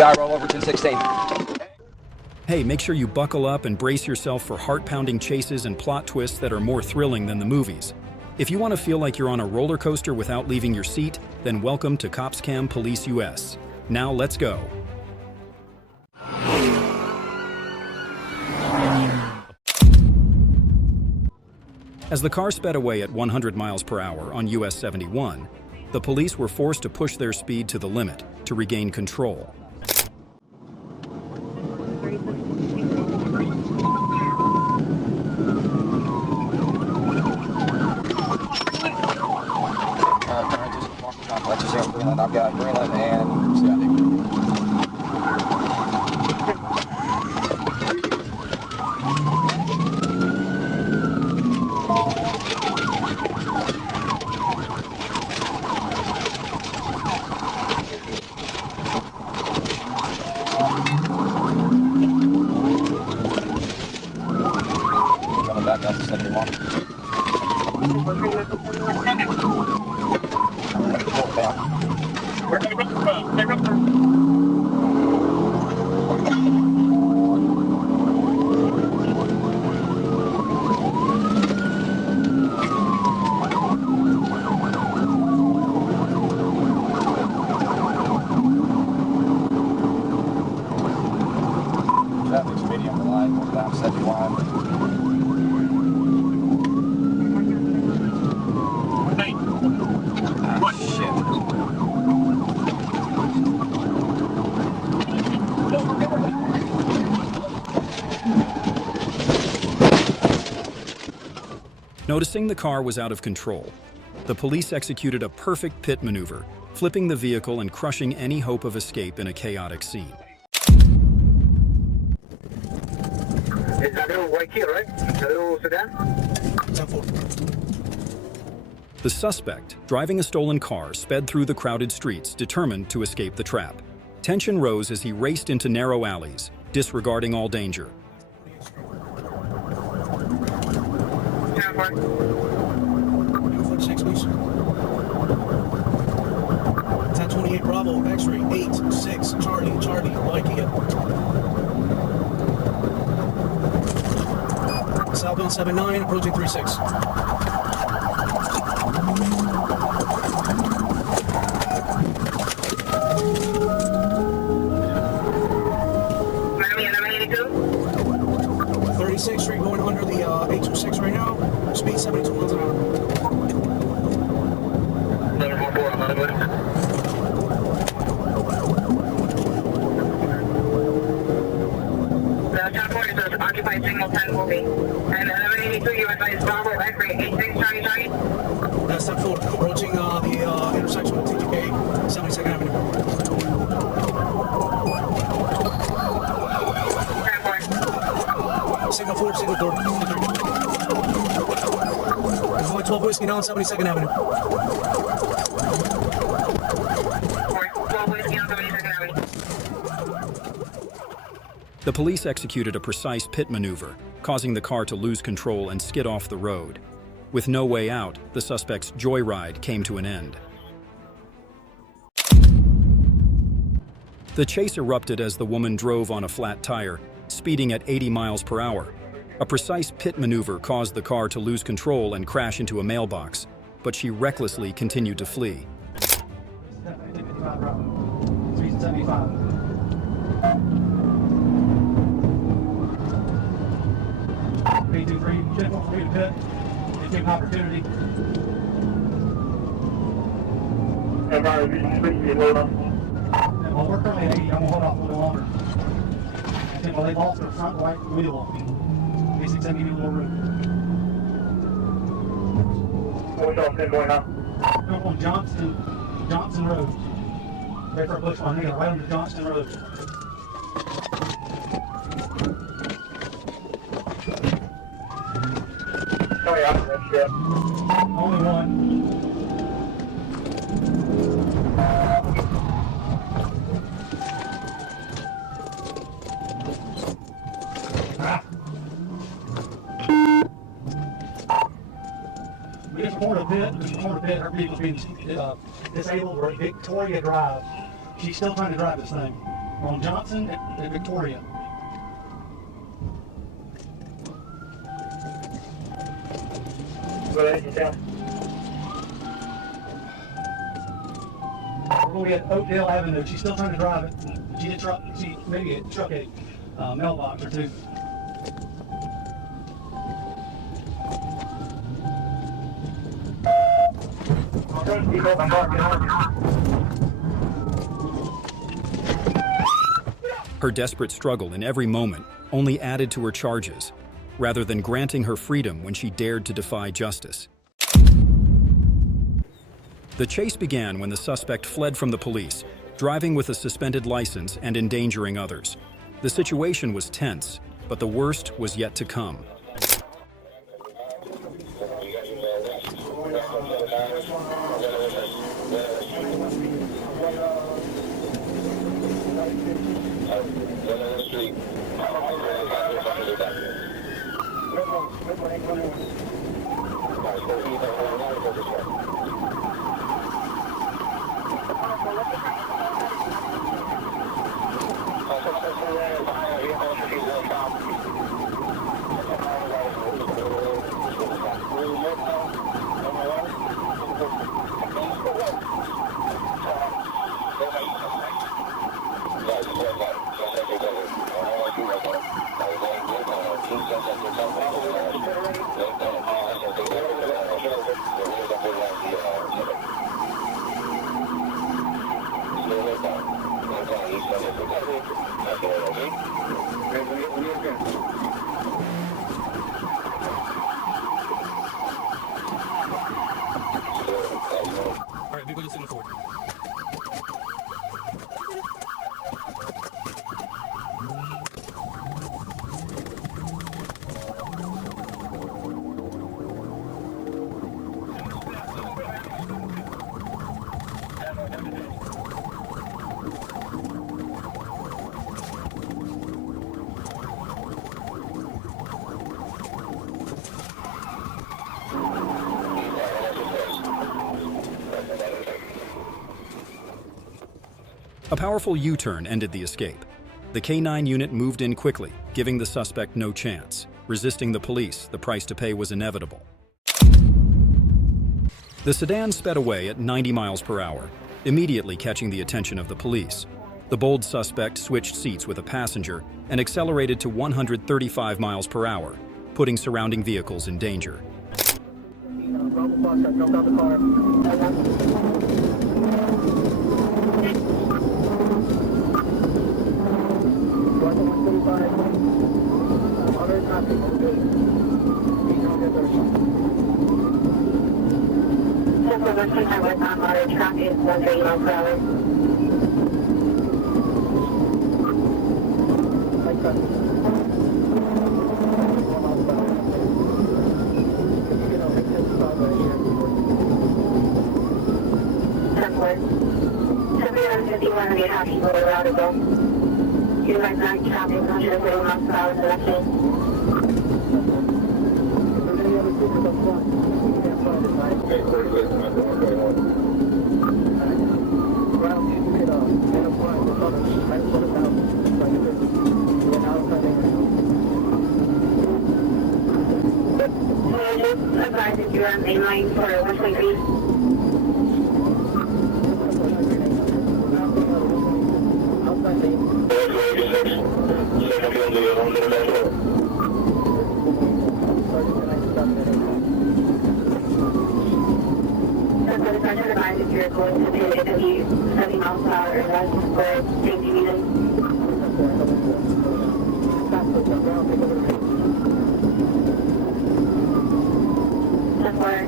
FBI, roll over 1016. Hey, make sure you buckle up and brace yourself for heart-pounding chases and plot twists that are more thrilling than the movies. If you want to feel like you're on a roller coaster without leaving your seat, then welcome to COPSCAM Police US. Now let's go. As the car sped away at 100 miles per hour on US 71, the police were forced to push their speed to the limit to regain control. I've got Greenland and Scotty. Coming back up to 71. Traffic's medium to line, going down 71. Noticing the car was out of control, the police executed a perfect pit maneuver, flipping the vehicle and crushing any hope of escape in a chaotic scene. It's a little white here, right? A little sedan? 10-4. The suspect, driving a stolen car, sped through the crowded streets, determined to escape the trap. Tension rose as he raced into narrow alleys, disregarding all danger. 6, please. 1028 Bravo, X-ray, 86, Charlie, Ikea. Southbound 79, approaching 36. Miami, 1182. 36th Street, going under the 826 right now. Speed 72 miles an hour. 1144, I'm not good. Occupied signal 10 will be. And 1182, you advise Bravo, X-ray, 86, Charlie. That's 10-4, approaching the intersection with TTK, 72nd Avenue. 10-4. Signal 4, signal 4. Avoid 12 Whiskey down 72nd Avenue. 12 Whiskey on 72nd Avenue. The police executed a precise pit maneuver, causing the car to lose control and skid off the road. With no way out, the suspect's joyride came to an end. The chase erupted as the woman drove on a flat tire, speeding at 80 miles per hour. A precise pit maneuver caused the car to lose control and crash into a mailbox, but she recklessly continued to flee. 323, check for me to pit. Give him opportunity. And while we're currently at 80, I'm going to hold off a little longer. I think while they've off to the front right wheel, basically give me a little room. What's all going on? Come on Johnson Road. Right for a bush on here, right on the Johnson Road. Oh yeah, that's good. Only one. We just poured a pit, her vehicle's being disabled. We're at Victoria Drive. She's still trying to drive this thing. on Johnson at Victoria. Go ahead, you down. We're going to be at Oakdale Avenue. She's still trying to drive it. She did truck. She maybe a truck a mailbox or two. Her desperate struggle in every moment only added to her charges, rather than granting her freedom when she dared to defy justice. The chase began when the suspect fled from the police, driving with a suspended license and endangering others. The situation was tense, but the worst was yet to come. A powerful U-turn ended the escape. The K-9 unit moved in quickly, giving the suspect no chance. Resisting the police, the price to pay was inevitable. The sedan sped away at 90 miles per hour, immediately catching the attention of the police. The bold suspect switched seats with a passenger and accelerated to 135 miles per hour, putting surrounding vehicles in danger. You're on main line for 123. You're going to pay 70 miles per hour or less for safety reasons.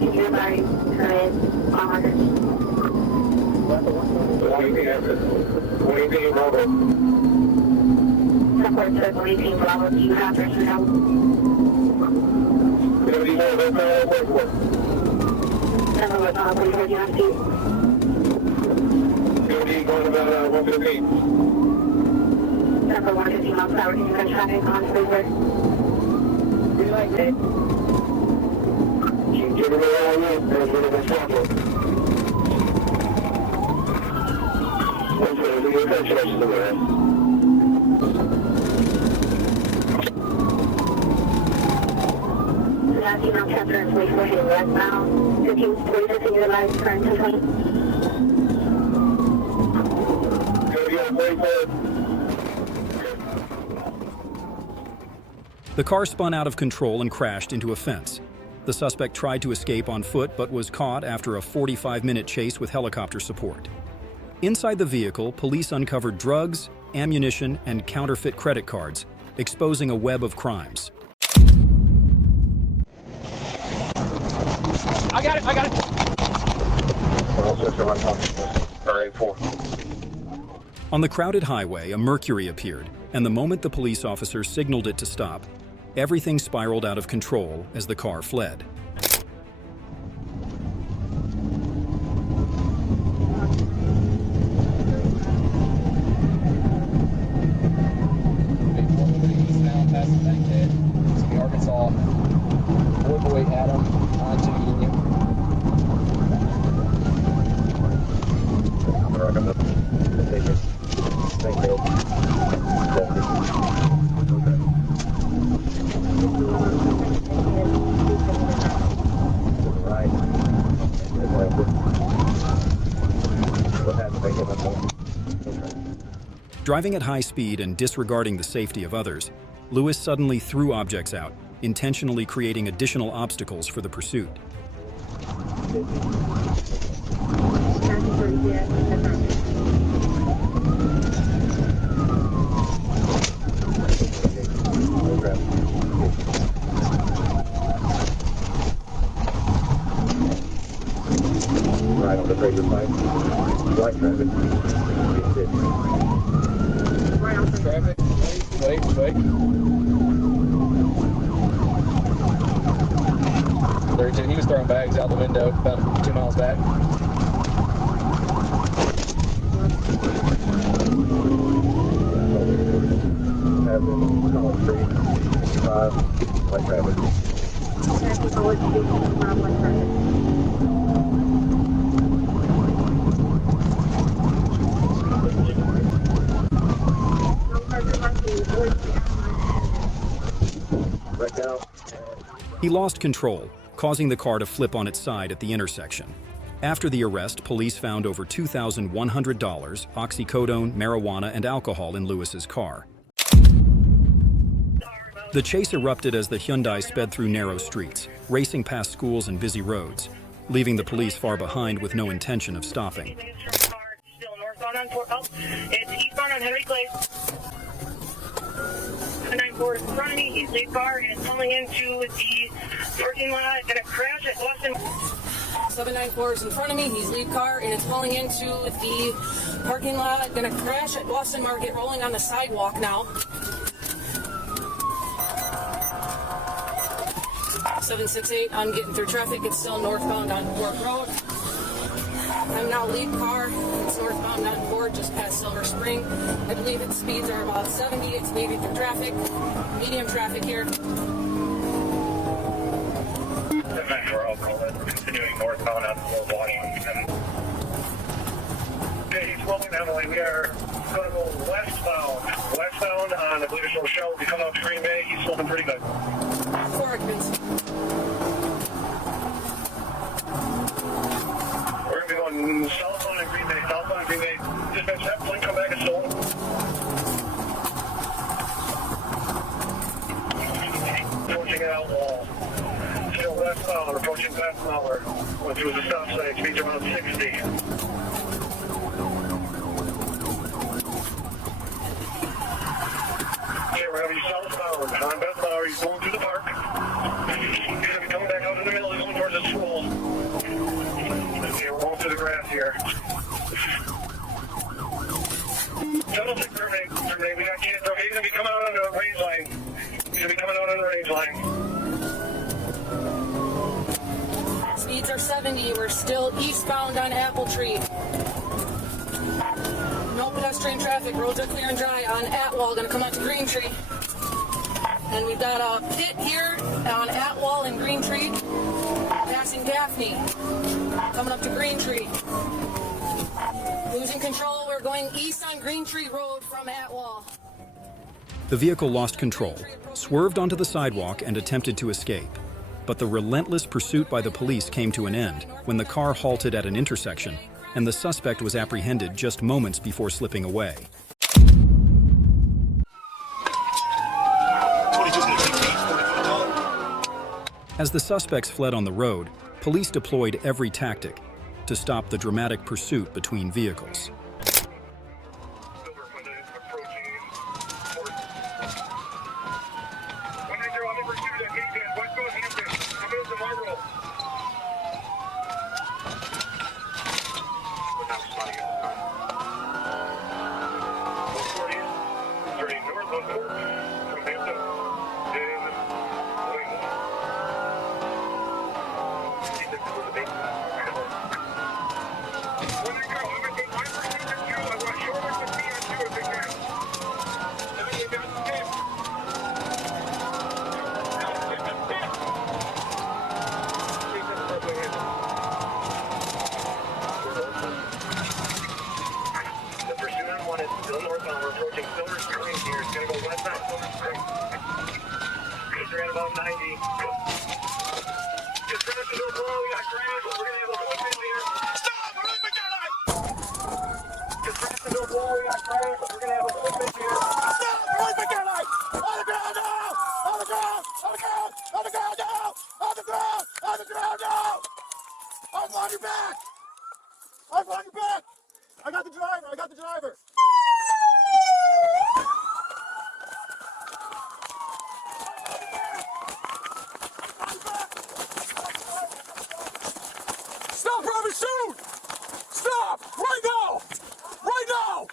If you're buying credit on record. What do you think about it? Support to 118 Bravo, do you have personnel? Number what Bravo, where do you have to? Going about 115. Number 115 miles per hour, can you catch traffic on Freeway? Do you like that? Give me all you, there's a little bit trouble. Okay, we'll get a chance to do it. last email chapter and police heading westbound. 15 please continue the live current 1020. Good, yeah, wait for it. The car spun out of control and crashed into a fence. The suspect tried to escape on foot but was caught after a 45-minute chase with helicopter support. Inside the vehicle, police uncovered drugs, ammunition, and counterfeit credit cards, exposing a web of crimes. I got it. Well, sister, I'm talking. All right, 4. On the crowded highway, a Mercury appeared, and the moment the police officer signaled it to stop, everything spiraled out of control as the car fled. Eastbound past the Bankhead. It's the Arkansas. Boy Adam onto Union. Driving at high speed and disregarding the safety of others, Lewis suddenly threw objects out, intentionally creating additional obstacles for the pursuit. Right on the breaker pipe. Right traffic. Traffic. Wait. He was throwing bags out the window about 2 miles back. College Street, 65, white traffic. Right now. He lost control, causing the car to flip on its side at the intersection. After the arrest, police found over $2,100, oxycodone, marijuana, and alcohol in Lewis's car. The chase erupted as the Hyundai sped through narrow streets, racing past schools and busy roads, leaving the police far behind with no intention of stopping. Still northbound on it's eastbound on Henry Clay. 794 is in front of me. He's lead car and pulling into the parking lot. Gonna crash at Boston. 794 is in front of me. He's lead car and it's pulling into the parking lot. Gonna crash at Boston Market, rolling on the sidewalk now. 768, I'm getting through traffic. It's still northbound on Fort Road. I'm now lead car. It's northbound on Ford, just past Silver Spring. I believe its speeds are about 70. It's waving through traffic. Medium traffic here. We're continuing northbound on Washington. Okay, he's rolling down the lane. We are going to go westbound. Westbound on, I believe it's Rochelle. We come out to Green Bay. He's holding pretty good. 4 Rickmans. We're going to be going southbound and Green Bay. Southbound and Green Bay. Dispatch, that plane come back and stolen. Approaching an outlaw. Still westbound, approaching Pathmauer. Went through the stop sign, speeds around 60. Okay, we're going to be southbound. On Pathmauer, he's going through the park. He's going to be coming back out in the middle, he's going towards the school. Okay, we're going through the grass here. Shuttle 6 terminate. We got kids. Okay, he's going to be coming out on the range line. He's going to be coming out on the range line. Speeds are 70. We're still eastbound on Apple Tree. No pedestrian traffic. Roads are clear and dry on Atwall. Gonna come out to Green Tree. And we've got a pit here on Atwall and Green Tree. Passing Daphne. Coming up to Green Tree. Losing control. We're going east on Green Tree Road from Atwall. The vehicle lost control, swerved onto the sidewalk, and attempted to escape. But the relentless pursuit by the police came to an end when the car halted at an intersection and the suspect was apprehended just moments before slipping away. As the suspects fled on the road, police deployed every tactic to stop the dramatic pursuit between vehicles. Stop, Robert, shoot! Stop! Right now! Right now!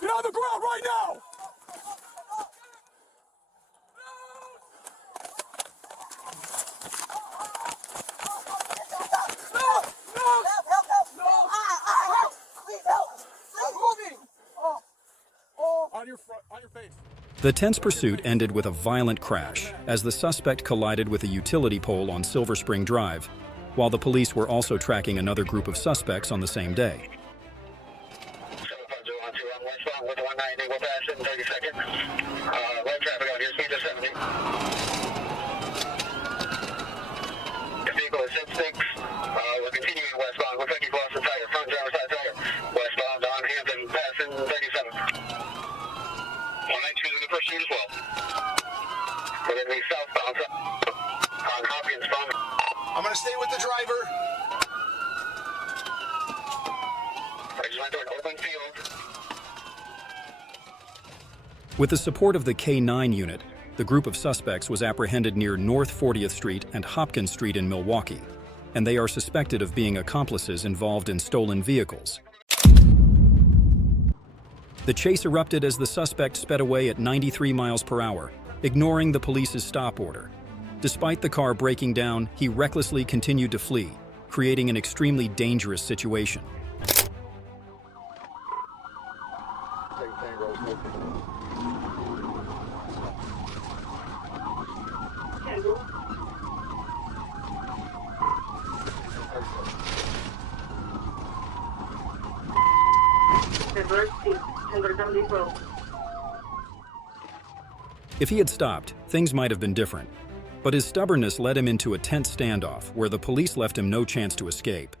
Get on the ground right now! On your face. The tense pursuit ended with a violent crash as the suspect collided with a utility pole on Silver Spring Drive, while the police were also tracking another group of suspects on the same day. We're continuing westbound. Looks like he's lost the tire. Front driver's side tire. Westbound on Hampton, passing 37. 192 in the pursuit as well. We're going to be southbound on Hopkins bound. I'm going to stay with the driver. I just went to an open field. With the support of the K9 unit, the group of suspects was apprehended near North 40th Street and Hopkins Street in Milwaukee, and they are suspected of being accomplices involved in stolen vehicles. The chase erupted as the suspect sped away at 93 miles per hour, ignoring the police's stop order. Despite the car breaking down, he recklessly continued to flee, creating an extremely dangerous situation. If he had stopped, things might have been different. But his stubbornness led him into a tense standoff where the police left him no chance to escape.